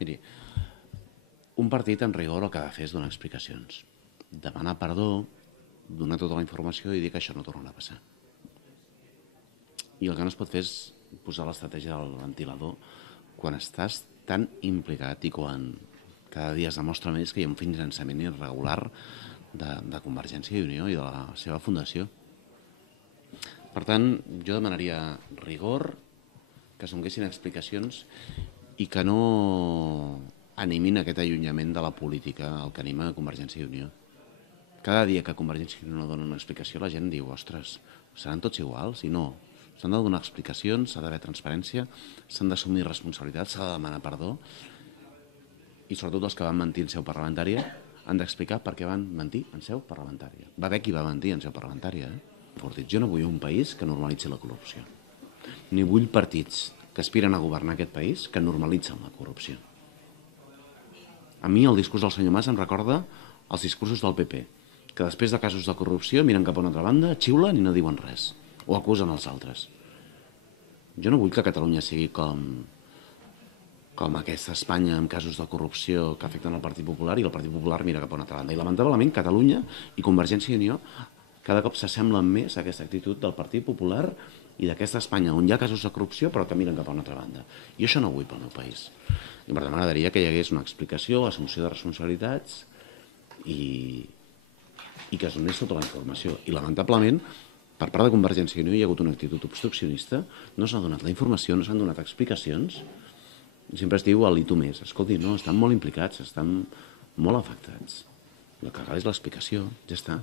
Miri, un partit en rigor el que ha de fer és donar explicacions. Demanar perdó, donar tota la informació i dir que això no tornarà a passar. I el que no es pot fer és posar l'estratègia del ventilador quan estàs tan implicat i quan cada dia es demostra més que hi ha un finançament irregular de Convergència i Unió i de la seva fundació. Per tant, jo demanaria rigor, que es donguessin explicacions i que no animin aquest allunyament de la política al que anima Convergència i Unió. Cada dia que Convergència i Unió no dona una explicació, la gent diu, ostres, seran tots iguals? I no. S'han de donar explicacions, s'ha d'haver transparència, s'han d'assumir responsabilitats, s'ha de demanar perdó i sobretot els que van mentir en seu parlamentària han d'explicar per què van mentir en seu parlamentària. Va haver qui va mentir en seu parlamentària. Jo no vull un país que normalitzi la corrupció. Ni vull partits que aspiren a governar aquest país que normalitzen la corrupció. A mi el discurs del senyor Mas em recorda els discursos del PP, que després de casos de corrupció miren cap a una altra banda, xiulen i no diuen res, o acusen els altres. Jo no vull que Catalunya sigui com aquesta Espanya amb casos de corrupció que afecten el Partit Popular i el Partit Popular mira cap a una altra banda. I lamentablement Catalunya i Convergència i Unió cada cop s'assemblen més a aquesta actitud del Partit Popular i d'aquesta Espanya on hi ha casos de corrupció però que miren cap a una altra banda. I això no ho vull pel meu país. I per tant m'agradaria que hi hagués una explicació, assumpció de responsabilitats i que es donés tota la informació. I lamentablement, per part de Convergència i Unió hi ha hagut una actitud obstruccionista, no s'ha donat la informació, no s'han donat explicacions. Sempre es diu i tu més. Escolti, no, estan molt implicats, estan molt afectats. El que cal és l'explicació, ja està.